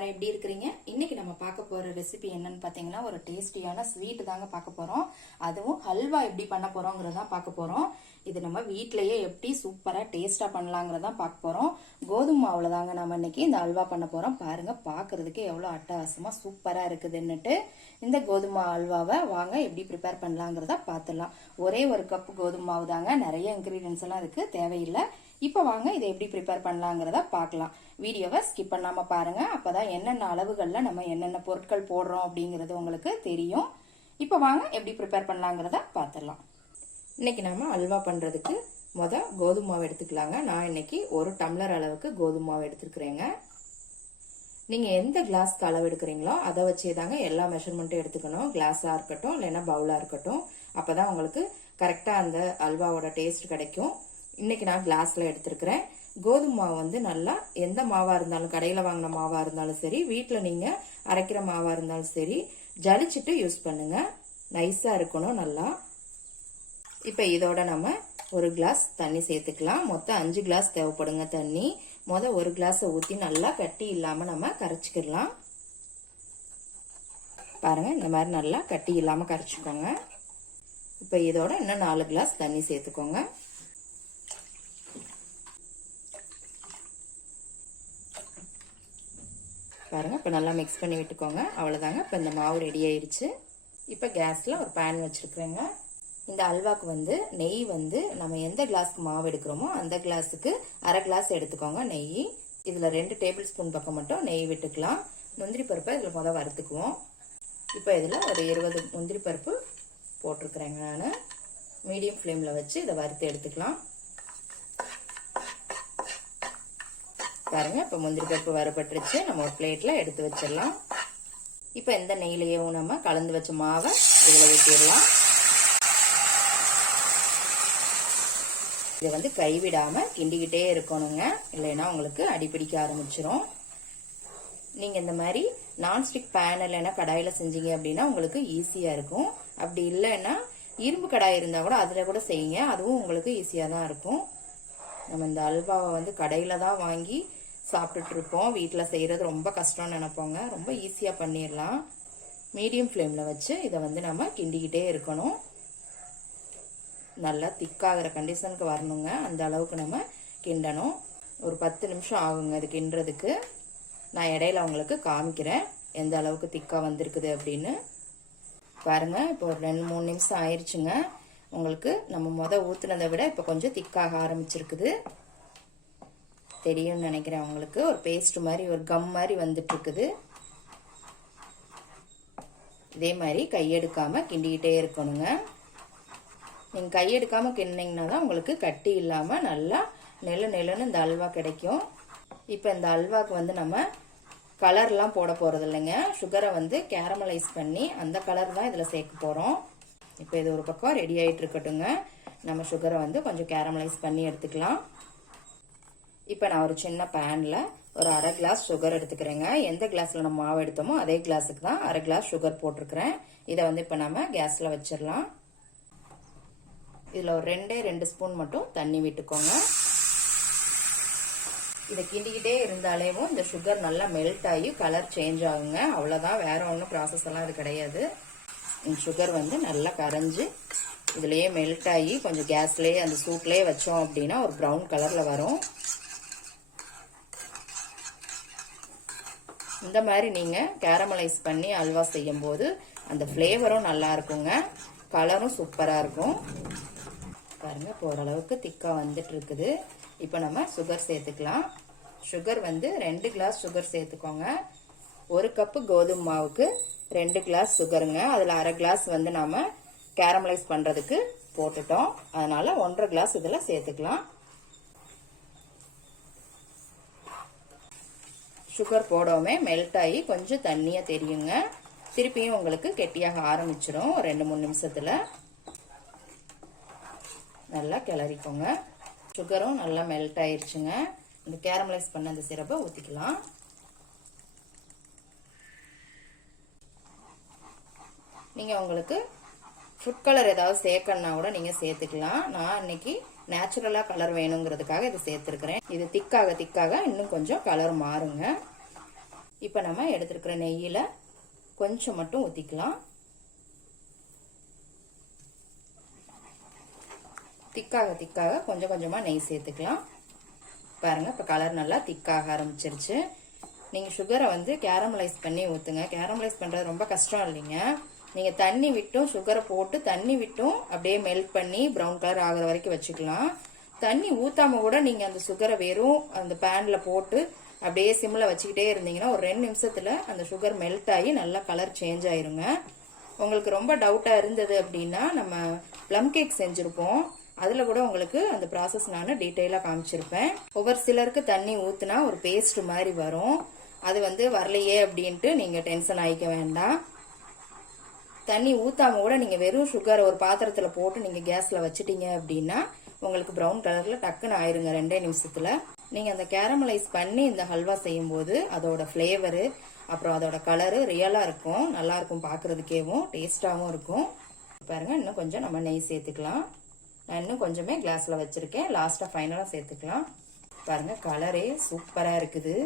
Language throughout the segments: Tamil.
எல்லாரும் எப்படி இருக்கீங்க? இன்னைக்கு நம்ம பார்க்க போற ரெசிபி என்னன்னு பாத்தீங்கன்னா ஒரு டேஸ்டியான ஸ்வீட் தாங்க பார்க்க போறோம். அதுவும் ஹல்வா எப்படி பண்ண போறோம்ங்கறத பார்க்க போறோம். இது நம்ம வீட்லயே எப்படி சூப்பரா டேஸ்டா பண்ணலாம்ங்கறத பார்க்க போறோம். கோதுமை மாவுல தாங்க நம்ம இன்னைக்கு இந்த ஹல்வா பண்ண போறோம். பாருங்க பார்க்கிறதுக்கு எவ்வளவு அட்டகாசமா சூப்பரா இருக்குதுன்னுட்டு. இந்த கோதுமை ஹல்வாவை வாங்க எப்படி ப்ரிப்பேர் பண்ணலாம்ங்கறத பார்த்துடலாம். ஒரே ஒரு கப் கோதுமை மாவு தாங்க, நிறைய இன்கிரீடியன்ஸ் எல்லாம் இருக்கு, தேவையில்லை. இப்போ வாங்க இதை எப்படி ப்ரிப்பேர் பண்ணலாங்கிறத பார்க்கலாம். வீடியோவை ஸ்கிப் பண்ணாம பாருங்க, அப்பதான் என்னென்ன அளவுகள்ல நம்ம என்னென்ன பொருட்கள் போடுறோம் அப்படிங்கிறது உங்களுக்கு தெரியும். இப்போ வாங்க எப்படி ப்ரிப்பேர் பண்ணலாங்கிறத பார்த்துடலாம். இன்னைக்கு நம்ம அல்வா பண்றதுக்கு கோதுமை மாவு எடுத்துக்கலாங்க. நான் இன்னைக்கு 1 டம்ளர் அளவுக்கு கோதுமை மாவு எடுத்துக்கிறேங்க. நீங்க எந்த கிளாஸ்க்கு அளவு எடுக்கிறீங்களோ அதை வச்சே தாங்க எல்லா மெஷர்மெண்ட்டும் எடுத்துக்கணும். கிளாஸா இருக்கட்டும் இல்லைன்னா பவுலா இருக்கட்டும், அப்பதான் உங்களுக்கு கரெக்டா அந்த அல்வாவோட டேஸ்ட் கிடைக்கும். இன்னைக்கு நான் கிளாஸ்ல எடுத்திருக்கிறேன். கோதுமை மாவு நல்லா எந்த மாவா இருந்தாலும், கடையில வாங்கின மாவா இருந்தாலும் சரி, வீட்டுல நீங்க அரைக்கிற மாவா இருந்தாலும் சரி, ஜலிச்சுட்டு யூஸ் பண்ணுங்க. நைஸா இருக்கணும் நல்லா. இப்ப இதோட நம்ம 1 கிளாஸ் தண்ணி சேர்த்துக்கலாம். மொத்தம் 5 கிளாஸ் தேவைப்படுங்க தண்ணி. ஒரு கிளாஸ் ஊத்தி நல்லா கட்டி இல்லாம நம்ம கரைச்சிக்கலாம். பாருங்க, இந்த மாதிரி நல்லா கட்டி இல்லாம கரைச்சுக்கோங்க. இப்ப இதோட இன்னும் 4 கிளாஸ் தண்ணி சேர்த்துக்கோங்க. பாருங்க, இப்ப நல்லா மிக்ஸ் பண்ணி விட்டுக்கோங்க. அவ்வளவுதாங்க, இப்ப இந்த மாவு ரெடி ஆயிடுச்சு. இப்ப கேஸ்ல ஒரு பேன் வச்சிருக்கிறேங்க. இந்த அல்வாக்கு நெய் நம்ம எந்த கிளாஸ்க்கு மாவு எடுக்கிறோமோ அந்த கிளாஸுக்கு 1/2 கிளாஸ் எடுத்துக்கோங்க நெய். இதுல 2 டேபிள் ஸ்பூன் பக்கம் மட்டும் நெய் விட்டுக்கலாம். முந்திரி பருப்பை இதுல வறுத்துக்குவோம். இப்ப இதுல ஒரு 20 முந்திரி பருப்பு போட்டிருக்கிறேங்க. நான் மீடியம் ஃப்ளேம்ல வச்சு இதை வறுத்து எடுத்துக்கலாம். பாருங்க, இப்ப முந்திரி பருப்பு வறுபட்டுருச்சு. நம்ம ஒரு பிளேட்ல எடுத்து வச்சிடலாம். இப்ப இந்த நெய்லயும் நம்ம கலந்து வச்ச மாவை இதுல ஊற்றிடலாம். இதை கைவிடாம கிண்டிக்கிட்டே இருக்கணுங்க, இல்லைன்னா உங்களுக்கு அடிப்பிடிக்க ஆரம்பிச்சிரும். நீங்க இந்த மாதிரி நான்ஸ்டிக் பேன் இல்லைன்னா கடாயில செஞ்சீங்க அப்படின்னா உங்களுக்கு ஈஸியா இருக்கும். அப்படி இல்லைன்னா இரும்பு கடாய் இருந்தா கூட அதுல கூட செய்யுங்க, அதுவும் உங்களுக்கு ஈஸியா தான் இருக்கும். நம்ம இந்த அல்வாவை கடையில தான் வாங்கி சாப்பிட்டுட்டு இருப்போம். வீட்டுல செய்யறது ரொம்ப கஷ்டம்னு நினைப்போங்க. ரொம்ப ஈஸியா பண்ணிடலாம். மீடியம் ஃப்ளேம்ல வச்சு இதை நம்ம கிண்டிக்கிட்டே இருக்கணும். நல்லா திக்காகிற கண்டிஷனுக்கு வரணுங்க. அந்த அளவுக்கு நம்ம கிண்டணும். ஒரு 10 நிமிஷம் ஆகுங்க இது கிண்டுறதுக்கு. நான் இடையில உங்களுக்கு காமிக்கிறேன் எந்த அளவுக்கு திக்கா வந்திருக்குது அப்படின்னு. பாருங்க, இப்போ ஒரு 2-3 நிமிஷம் ஆயிடுச்சுங்க. உங்களுக்கு நம்ம ஊத்துனதை விட இப்ப கொஞ்சம் திக்காக ஆரம்பிச்சிருக்குது. தெரியும்னு நினைக்கிறேன் உங்களுக்கு. ஒரு பேஸ்ட் மாதிரி, ஒரு கம் மாதிரி வந்துட்டு இருக்குது. இதே மாதிரி கையெடுக்காம கிண்டிக்கிட்டே இருக்கணுங்க. நீங்க கையெடுக்காம கிண்டினீங்கன்னா தான் உங்களுக்கு கட்டி இல்லாம நல்லா நெல்லுன்னு இந்த அல்வா கிடைக்கும். இப்ப இந்த அல்வாக்கு நம்ம கலர்லாம் போட போறது இல்லைங்க. சுகரை கேரமலைஸ் பண்ணி அந்த கலர் தான் இதுல சேர்க்க போறோம். இப்போ இது ஒரு பக்கம் ரெடி ஆயிட்டு இருக்கட்டுங்க. நம்ம சுகரை கொஞ்சம் கேரமலைஸ் பண்ணி எடுத்துக்கலாம். இப்போ நான் ஒரு சின்ன பேன்ல ஒரு 1/2 கிளாஸ் சுகர் எடுத்துக்கிறேங்க. எந்த கிளாஸ்ல நம்ம மாவு எடுத்தோமோ அதே கிளாஸுக்கு தான் 1/2 கிளாஸ் சுகர் போட்டிருக்கிறேன். இதை இப்போ நம்ம கேஸ்ல வச்சிடலாம். இதுல ஒரு 2 ஸ்பூன் மட்டும் தண்ணி விட்டுக்கோங்க. இதை கிண்டிக்கிட்டே இருந்தாலேவும் இந்த சுகர் நல்லா மெல்ட் ஆகி கலர் சேஞ்ச் ஆகுங்க. அவ்வளவுதான், வேற ஒன்றும் ப்ராசஸ் எல்லாம் இது கிடையாது. சுகர் நல்லா கரைஞ்சு இதுலயே மெல்ட் ஆகி கொஞ்சம் கேஸ்லயே அந்த சூட்லயே வச்சோம் அப்படின்னா ஒரு ப்ரௌன் கலர்ல வரும். இந்த மாதிரி நீங்க கேரமலைஸ் பண்ணி அல்வா செய்யும் போது அந்த பிளேவரும் நல்லா இருக்குங்க, கலரும் சூப்பரா இருக்கும். பாருங்க, இப்போ ஓரளவுக்கு திக்கா வந்துட்டு இருக்குது. இப்போ நம்ம சுகர் சேர்த்துக்கலாம். சுகர் 2 கிளாஸ் சுகர் சேர்த்துக்கோங்க. 1 கப்பு கோதுமை மாவுக்கு 2 கிளாஸ் சுகருங்க. அதுல 1/2 கிளாஸ் நாம கேரமலைஸ் பண்றதுக்கு போட்டுட்டோம். அதனால 1/2 கிளாஸ் இதுல சேர்த்துக்கலாம். சுகர் போடவுமே மெல்ட் ஆகி கொஞ்சம் தண்ணியா தெரியுங்க. திருப்பியும் உங்களுக்கு கெட்டியாக ஆரம்பிச்சிடும் 2-3 நிமிஷத்துல. நல்லா கிளறிக்கோங்க. சுகரும் நல்லா மெல்ட் ஆயிருச்சுங்க. இந்த கேரமலைஸ் பண்ண அந்த சிரப்பை ஊத்திக்கலாம். நீங்க உங்களுக்கு ஃபுட் கலர் ஏதாவது சேர்க்கணும்னா கூட நீங்க சேர்த்துக்கலாம். நான் இன்னைக்கு நேச்சுரலா கலர் வேணுங்கிறதுக்காக இதை சேர்த்திருக்கிறேன். இது திக்காக இன்னும் கொஞ்சம் கலர் மாறுங்க. இப்போ நம்ம எடுத்துருக்கிற நெய்யில் கொஞ்சம் மட்டும் ஊற்றிக்கலாம். திக்காக கொஞ்சம் கொஞ்சமாக நெய் சேர்த்துக்கலாம். பாருங்கள், இப்போ கலர் நல்லா திக்காக ஆரம்பிச்சிருச்சு. நீங்கள் சுகரை வந்து கேரமலைஸ் பண்ணி ஊற்றுங்க. கேரமலைஸ் பண்ணுறது ரொம்ப கஷ்டம் இல்லைங்க. நீங்கள் தண்ணி விட்டும் சுகரை போட்டு தண்ணி விட்டும் அப்படியே மெல்ட் பண்ணி ப்ரௌன் கலர் ஆகிற வரைக்கும் வச்சுக்கலாம். தண்ணி ஊற்றாமல் கூட நீங்கள் அந்த சுகரை வெறும் அந்த பேனில் போட்டு அப்படியே சிம்மில் வச்சுக்கிட்டே இருந்தீங்கன்னா ஒரு 2 நிமிஷத்தில் அந்த சுகர் மெல்ட் ஆகி நல்லா கலர் சேஞ்ச் ஆயிருங்க. உங்களுக்கு ரொம்ப டவுட்டாக இருந்தது அப்படின்னா நம்ம ப்ளம் கேக் செஞ்சுருப்போம். அதில் கூட உங்களுக்கு அந்த ப்ராசஸ் நான் டீட்டெயிலாக காமிச்சிருப்பேன். ஒவ்வொரு சிலருக்கு தண்ணி ஊற்றுனா ஒரு பேஸ்ட் மாதிரி வரும். அது வந்து வரலையே அப்படின்ட்டு நீங்கள் டென்ஷன் ஆகிக்க வேண்டாம். தண்ணி ஊற்றாம கூட நீங்கள் வெறும் சுகரை ஒரு பாத்திரத்தில் போட்டு நீங்கள் கேஸில் வச்சுட்டீங்க அப்படின்னா உங்களுக்கு ப்ரௌன் கலரில் டக்குன்னு ஆயிருங்க 2 நிமிஷத்தில். நீங்கள் அந்த கேரமலைஸ் பண்ணி இந்த ஹல்வா செய்யும்போது அதோட ஃப்ளேவரு அப்புறம் அதோட கலரு ரியலாக இருக்கும். நல்லாயிருக்கும், பார்க்குறதுக்கேவும் டேஸ்ட்டாகவும் இருக்கும். பாருங்கள், இன்னும் கொஞ்சம் நம்ம நெய் சேர்த்துக்கலாம். நான் இன்னும் கொஞ்சமே கிளாஸில் வச்சுருக்கேன். லாஸ்ட்டாக ஃபைனலாக சேர்த்துக்கலாம். பாருங்கள், கலரே சூப்பராக இருக்குது.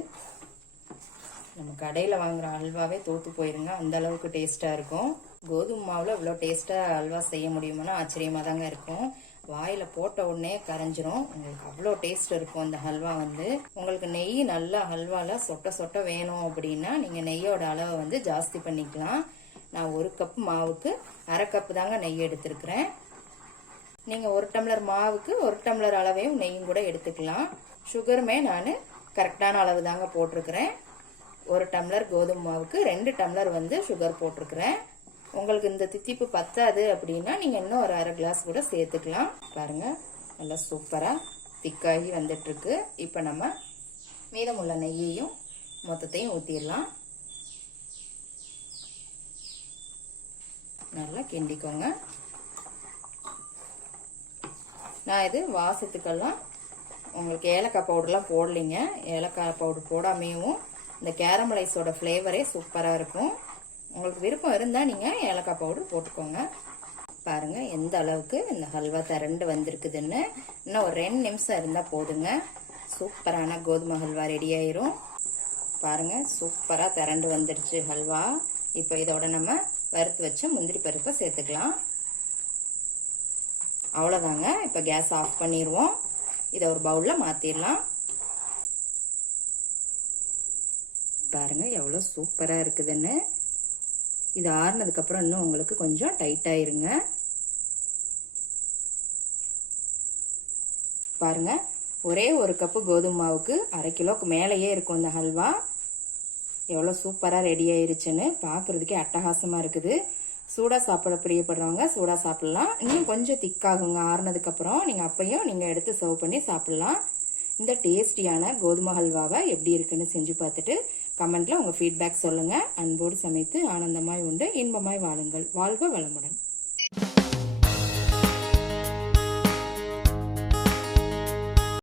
நம்ம கடையில் வாங்குகிற அல்வாவே தோற்று போயிருங்க, அந்த அளவுக்கு டேஸ்ட்டாக இருக்கும். கோதுமை மாவில் இவ்வளோ டேஸ்ட்டாக அல்வா செய்ய முடியுமானா ஆச்சரியமாக தாங்க இருக்கும். வாயில் போட்ட உடனே கரைஞ்சிரும். உங்களுக்கு அவ்வளோ டேஸ்ட் இருக்கும் அந்த ஹல்வா வந்து. உங்களுக்கு நெய் நல்லா ஹல்வாவில் சொட்ட வேணும் அப்படின்னா நீங்கள் நெய்யோட அளவை வந்து ஜாஸ்தி பண்ணிக்கலாம். நான் 1 கப் மாவுக்கு 1/2 கப்பு தாங்க நெய் எடுத்துருக்கிறேன். நீங்கள் 1 டம்ளர் மாவுக்கு 1 டம்ளர் அளவையும் நெய்யும் கூட எடுத்துக்கலாம். சுகருமே நான் கரெக்டான அளவு தாங்க போட்டிருக்கிறேன். 1 டம்ளர் கோதுமை மாவுக்கு 2 டம்ளர் வந்து சுகர் போட்டிருக்கிறேன். உங்களுக்கு இந்த தித்திப்பு பத்தாது அப்படின்னா நீங்கள் இன்னும் ஒரு 1/2 கிளாஸ் கூட சேர்த்துக்கலாம். பாருங்கள், நல்லா சூப்பராக திக்காகி வந்துட்டுருக்கு. இப்போ நம்ம மீதமுள்ள நெய்யையும் மொத்தத்தையும் ஊற்றிடலாம். நல்லா கிண்டிக்கோங்க. நான் இது வாசத்துக்கெல்லாம் உங்களுக்கு ஏலக்காய் பவுடர்லாம் போடலைங்க. ஏலக்காய் பவுடர் போடாமையும் இந்த கேரமலைஸோட ஃப்ளேவரே சூப்பராக இருக்கும். உங்களுக்கு விருப்பம் இருந்தால் நீங்கள் ஏலக்காய் பவுடர் போட்டுக்கோங்க. பாருங்கள் எந்த அளவுக்கு இந்த ஹல்வா திரண்டு வந்திருக்குதுன்னு. இன்னும் ஒரு 2 நிமிஷம் இருந்தால் போதுங்க, சூப்பரான கோதுமை ஹல்வா ரெடி ஆயிரும். பாருங்கள், சூப்பராக திரண்டு வந்துடுச்சு ஹல்வா. இப்போ இதோட நம்ம வறுத்து வச்ச முந்திரி பருப்பை சேர்த்துக்கலாம். அவ்வளோதாங்க. இப்போ கேஸ் ஆஃப் பண்ணிடுவோம். இதை ஒரு பவுலில் மாற்றிடலாம். பாருங்கள் எவ்வளோ சூப்பராக இருக்குதுன்னு. இது ஆறுனதுக்கப்புறம் இன்னும் உங்களுக்கு கொஞ்சம் டைட்டாயிருங்க. பாருங்க, ஒரே 1 கப்பு கோதுமை மாவுக்கு 1/2 கிலோக்கு மேலேயே இருக்கும் இந்த ஹல்வா. எவ்வளோ சூப்பராக ரெடி ஆயிருச்சுன்னு பார்க்குறதுக்கே அட்டகாசமாக இருக்குது. சூடாக சாப்பிட பிரியப்படுறவங்க சூடாக சாப்பிட்லாம். இன்னும் கொஞ்சம் திக்காகுங்க ஆறுனதுக்கப்புறம். நீங்கள் அப்பையும் நீங்கள் எடுத்து சர்வ் பண்ணி சாப்பிட்லாம். இந்த டேஸ்டியான கோதுமை ஹல்வாவை எப்படி இருக்குன்னு செஞ்சு பார்த்துட்டு கமெண்ட்ல உங்கள் ஃபீட்பேக் சொல்லுங்கள். அன்போடு சமைத்து ஆனந்தமாய் உண்டு இன்பமாய் வாழுங்கள். வாழ்க வளமுடன்.